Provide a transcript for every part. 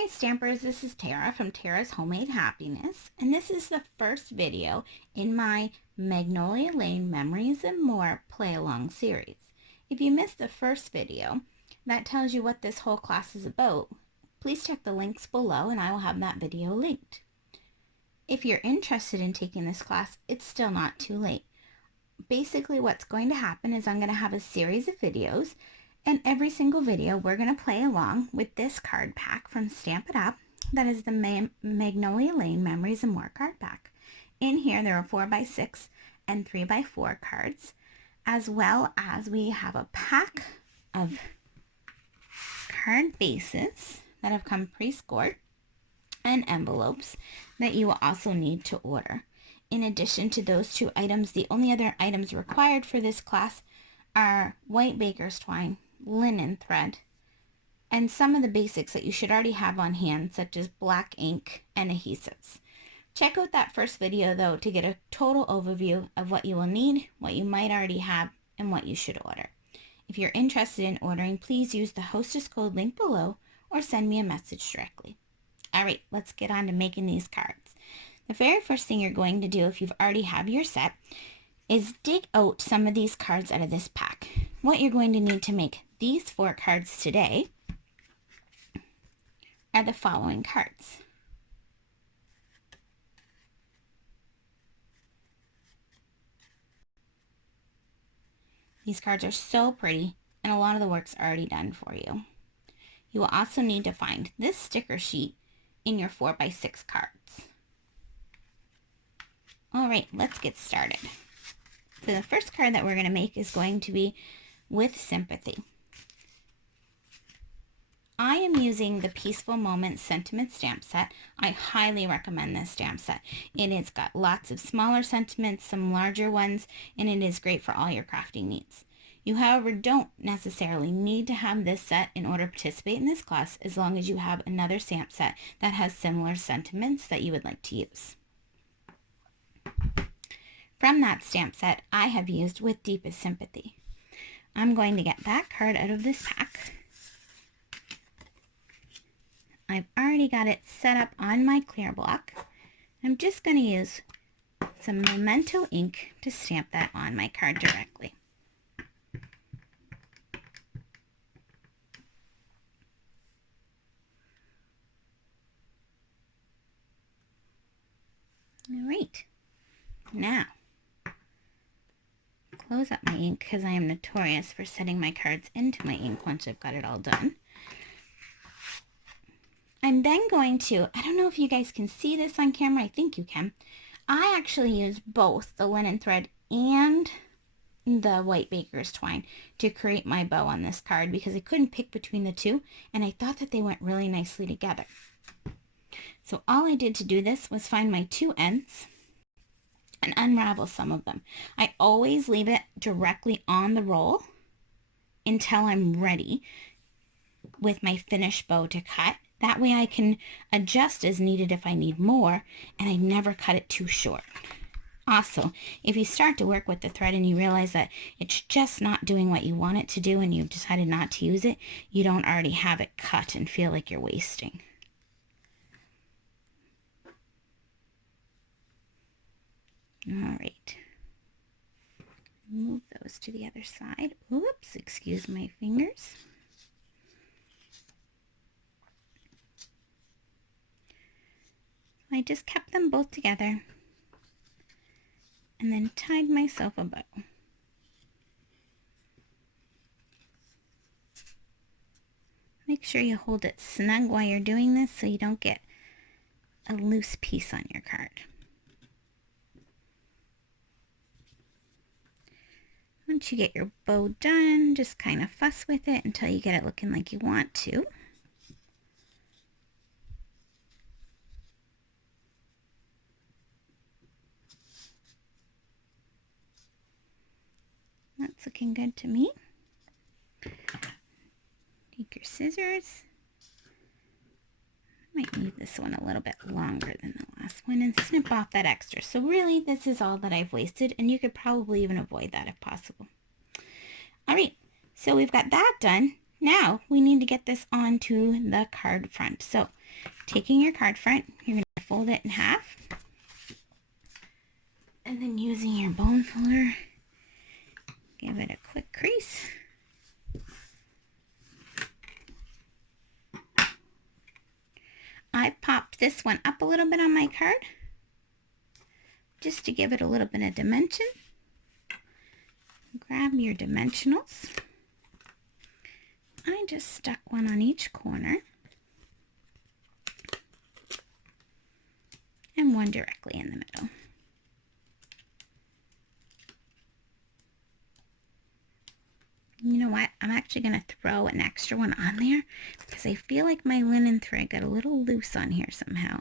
Hi Stampers, this is Tara from Tara's Homemade Happiness, and this is the first video in my Magnolia Lane Memories and More play-along series. If you missed the first video that tells you what this whole class is about, please check the links below and I will have that video linked. If you're interested in taking this class, it's still not too late. Basically what's going to happen is I'm going to have a series of videos, and every single video we're going to play along with this card pack from Stamp It Up. That is the Magnolia Lane Memories and More card pack. In here there are 4x6 and 3x4 cards, as well as we have a pack of card bases that have come pre-scored and envelopes that you will also need to order. In addition to those two items, the only other items required for this class are white baker's twine, linen thread, and some of the basics that you should already have on hand, such as black ink and adhesives. Check out that first video though to get a total overview of what you will need, what you might already have, and what you should order. If you're interested in ordering, please use the hostess code link below or send me a message directly. Alright, let's get on to making these cards. The very first thing you're going to do if you've already have your set is dig out some of these cards out of this pack. What you're going to need to make these 4 cards today are the following cards. These cards are so pretty, and a lot of the work's already done for you. You will also need to find this sticker sheet in your 4x6 cards. Alright, let's get started. So the first card that we're going to make is going to be with sympathy. I am using the Peaceful Moments Sentiment stamp set. I highly recommend this stamp set. It has got lots of smaller sentiments, some larger ones, and it is great for all your crafting needs. You, however, don't necessarily need to have this set in order to participate in this class, as long as you have another stamp set that has similar sentiments that you would like to use. From that stamp set, I have used With Deepest Sympathy. I'm going to get that card out of this pack. I've already got it set up on my clear block. I'm just going to use some Memento ink to stamp that on my card directly. Alright, now close up my ink because I am notorious for setting my cards into my ink once I've got it all done. I'm then going to, I don't know if you guys can see this on camera, I think you can. I actually use both the linen thread and the white baker's twine to create my bow on this card because I couldn't pick between the two, and I thought that they went really nicely together. So all I did to do this was find my 2 ends and unravel some of them. I always leave it directly on the roll until I'm ready with my finished bow to cut. That way I can adjust as needed if I need more, and I never cut it too short. Also, if you start to work with the thread and you realize that it's just not doing what you want it to do and you've decided not to use it, you don't already have it cut and feel like you're wasting. Alright, move those to the other side. Oops, excuse my fingers. I just kept them both together and then tied myself a bow. Make sure you hold it snug while you're doing this so you don't get a loose piece on your card. Once you get your bow done, just kind of fuss with it until you get it looking like you want to. That's looking good to me. Take your scissors. Might need this one a little bit longer than the last one and snip off that extra. So really, this is all that I've wasted, and you could probably even avoid that if possible. Alright, so we've got that done. Now we need to get this onto the card front. So Taking your card front, you're going to fold it in half. And then using your bone folder, give it a quick crease. I popped this one up a little bit on my card just to give it a little bit of dimension. Grab your dimensionals. I just stuck one on each corner and one directly in the middle. You know what? I'm actually going to throw an extra one on there because I feel like my linen thread got a little loose on here somehow.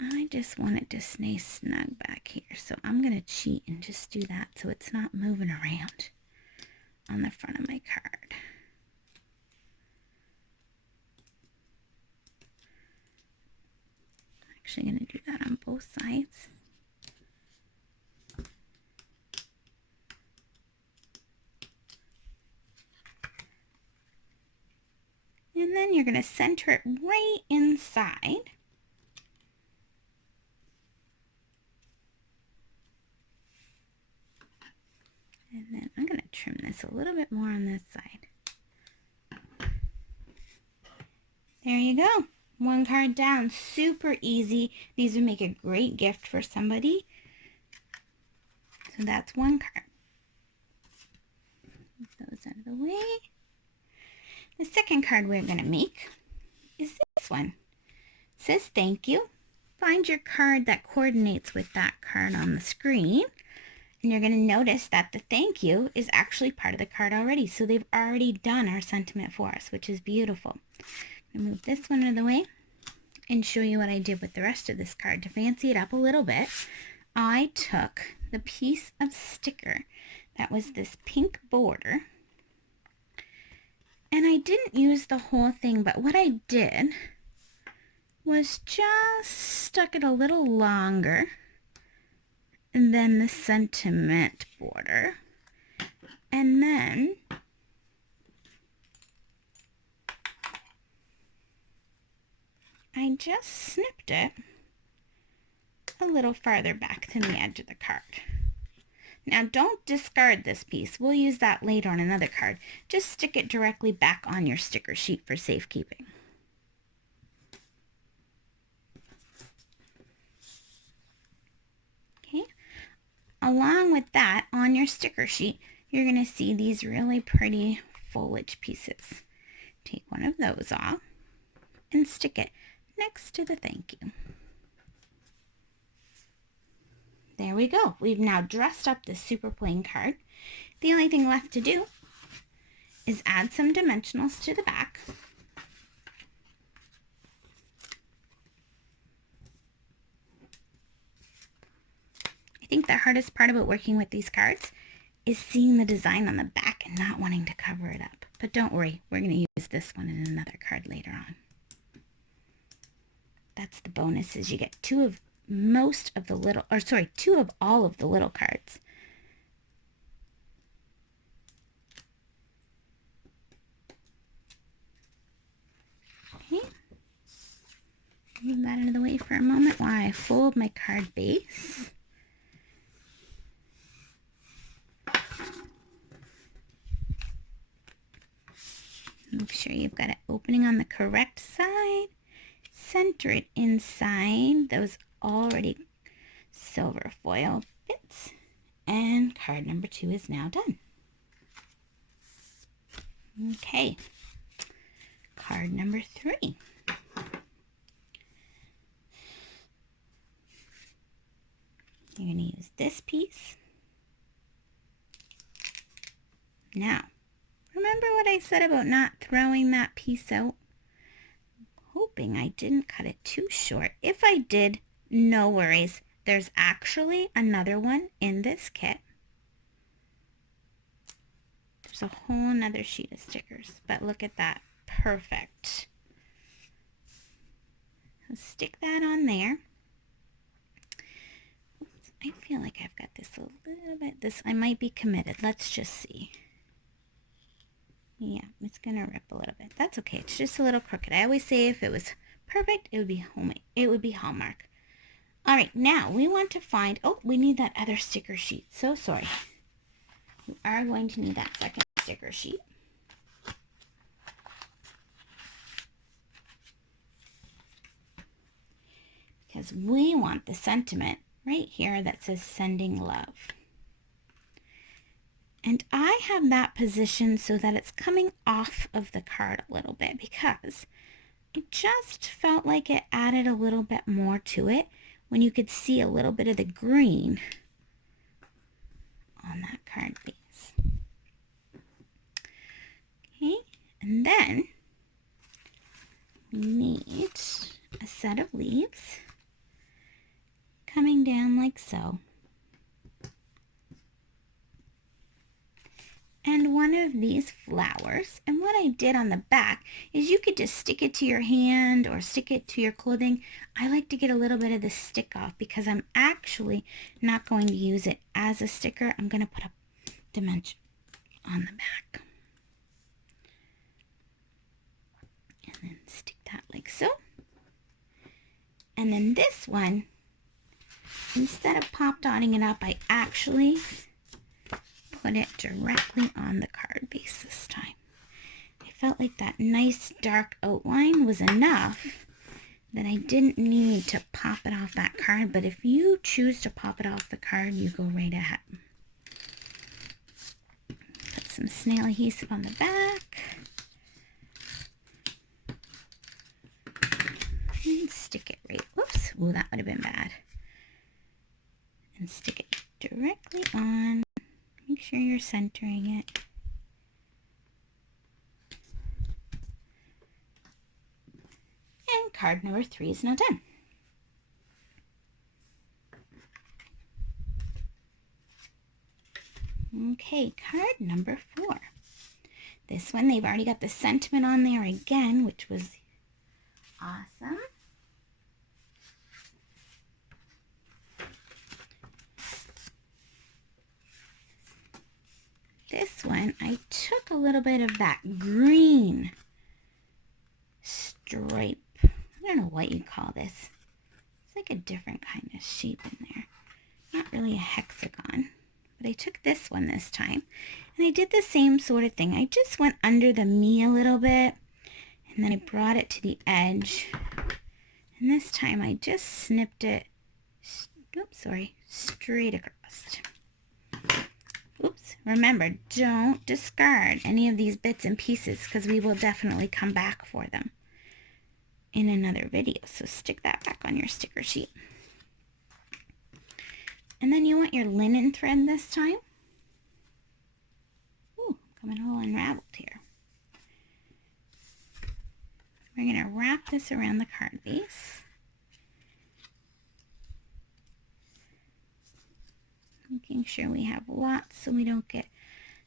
I just want it to stay snug back here. So I'm going to cheat and just do that so it's not moving around on the front of my card. I'm actually going to do that on both sides. And then you're going to center it right inside. And then I'm going to trim this a little bit more on this side. There you go. One card down. Super easy. These would make a great gift for somebody. So that's one card. Move those out of the way. The second card we're going to make is this one. It says thank you. Find your card that coordinates with that card on the screen. And you're going to notice that the thank you is actually part of the card already. So they've already done our sentiment for us, which is beautiful. I'm going to move this one out of the way and show you what I did with the rest of this card. To fancy it up a little bit, I took the piece of sticker that was this pink border. And I didn't use the whole thing, but what I did was just stuck it a little longer than the sentiment border. And then I just snipped it a little farther back than the edge of the card. Now don't discard this piece. We'll use that later on another card. Just stick it directly back on your sticker sheet for safekeeping. Okay. Along with that, on your sticker sheet, you're going to see these really pretty foliage pieces. Take one of those off and stick it next to the thank you. There we go. We've now dressed up this super plain card. The only thing left to do is add some dimensionals to the back. I think the hardest part about working with these cards is seeing the design on the back and not wanting to cover it up. But don't worry, we're going to use this one in another card later on. That's the bonus, is you get two of all of the little cards. Okay. Move that out of the way for a moment while I fold my card base. Make sure you've got it opening on the correct side. Center it inside those already silver foil bits. And card number 2 is now done. Okay. Card number 3. You're going to use this piece. Now, remember what I said about not throwing that piece out? Hoping I didn't cut it too short. If I did, no worries. There's actually another one in this kit. There's a whole nother sheet of stickers, but look at that. Perfect. So stick that on there. Oops, I feel like I've got this a little bit. I might be committed. Let's just see. Yeah, it's going to rip a little bit. That's okay. It's just a little crooked. I always say if it was perfect, it would be homemade. It would be Hallmark. All right, now we want to find, oh, we need that other sticker sheet. So sorry. We are going to need that second sticker sheet. Because we want the sentiment right here that says sending love. And I have that positioned so that it's coming off of the card a little bit because it just felt like it added a little bit more to it when you could see a little bit of the green on that card base. Okay, and then we need a set of leaves coming down like so. And one of these flowers. And what I did on the back is you could just stick it to your hand or stick it to your clothing. I like to get a little bit of the stick off because I'm actually not going to use it as a sticker. I'm going to put a dimension on the back. And then stick that like so. And then this one, instead of pop dotting it up, I actually put it directly on the card base this time. I felt like that nice dark outline was enough that I didn't need to pop it off that card, but if you choose to pop it off the card, you go right ahead. Put some snail adhesive on the back. And stick it right, whoops, ooh, that would have been bad. And stick it directly on. Make sure you're centering it. And card number 3 is now done. Okay, card number 4. This one, they've already got the sentiment on there again, which was awesome. This one, I took a little bit of that green stripe. I don't know what you call this. It's like a different kind of shape in there. Not really a hexagon. But I took this one this time. And I did the same sort of thing. I just went under the me a little bit. And then I brought it to the edge. And this time I just snipped it, straight across. Oops, remember, don't discard any of these bits and pieces because we will definitely come back for them in another video. So stick that back on your sticker sheet. And then you want your linen thread this time. Ooh, coming all unraveled here. We're going to wrap this around the card base. Making sure we have lots so we don't get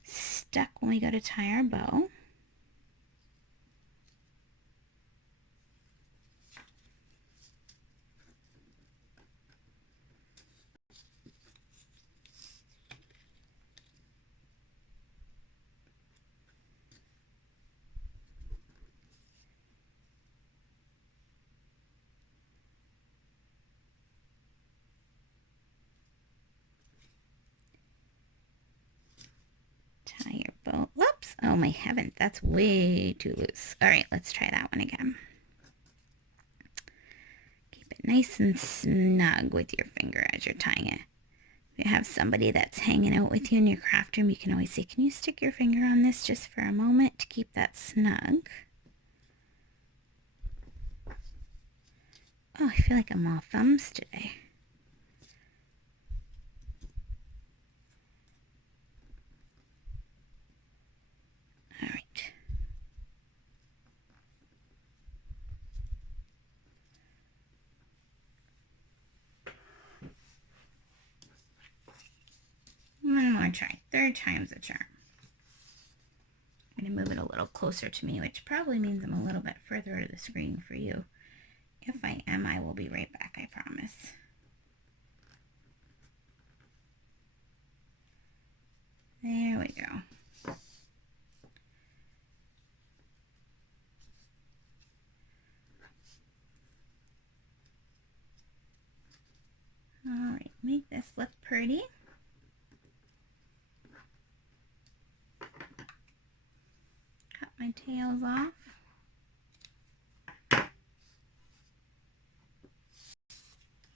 stuck when we go to tie our bow. Tie your bow. Whoops! Oh my heaven, that's way too loose. All right, let's try that one again. Keep it nice and snug with your finger as you're tying it. If you have somebody that's hanging out with you in your craft room, you can always say, can you stick your finger on this just for a moment to keep that snug? Oh, I feel like I'm all thumbs today. All right. One more try. Third time's a charm. I'm going to move it a little closer to me, which probably means I'm a little bit further out of the screen for you. If I am, I will be right back, I promise. There we go. this look pretty? Cut my tails off.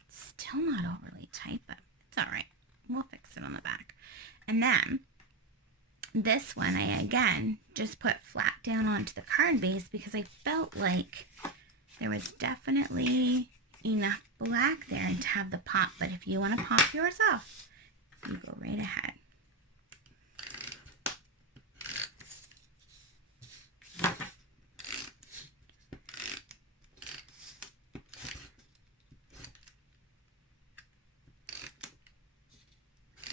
Still not overly tight, but it's all right. We'll fix it on the back. And then this one, I again just put flat down onto the card base because I felt like there was definitely enough black there to have the pop. But if you want to pop yours off, you go right ahead. I'm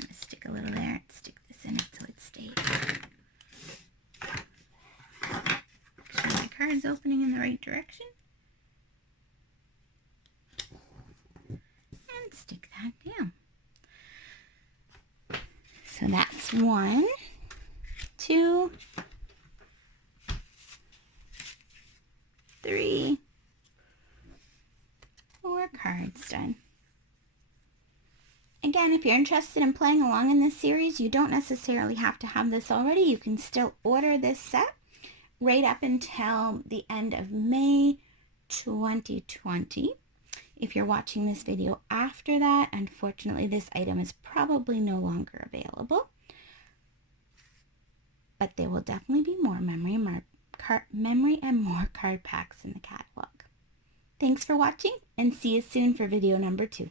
gonna stick a little there, stick this in it so it stays. Make sure my card's opening in the right direction. And stick that down. So that's 1, 2, 3, 4 cards done. Again, if you're interested in playing along in this series, you don't necessarily have to have this already. You can still order this set right up until the end of May 2020. If you're watching this video after that, unfortunately, this item is probably no longer available. But there will definitely be more memory and more card packs in the catalog. Thanks for watching, and see you soon for video number 2.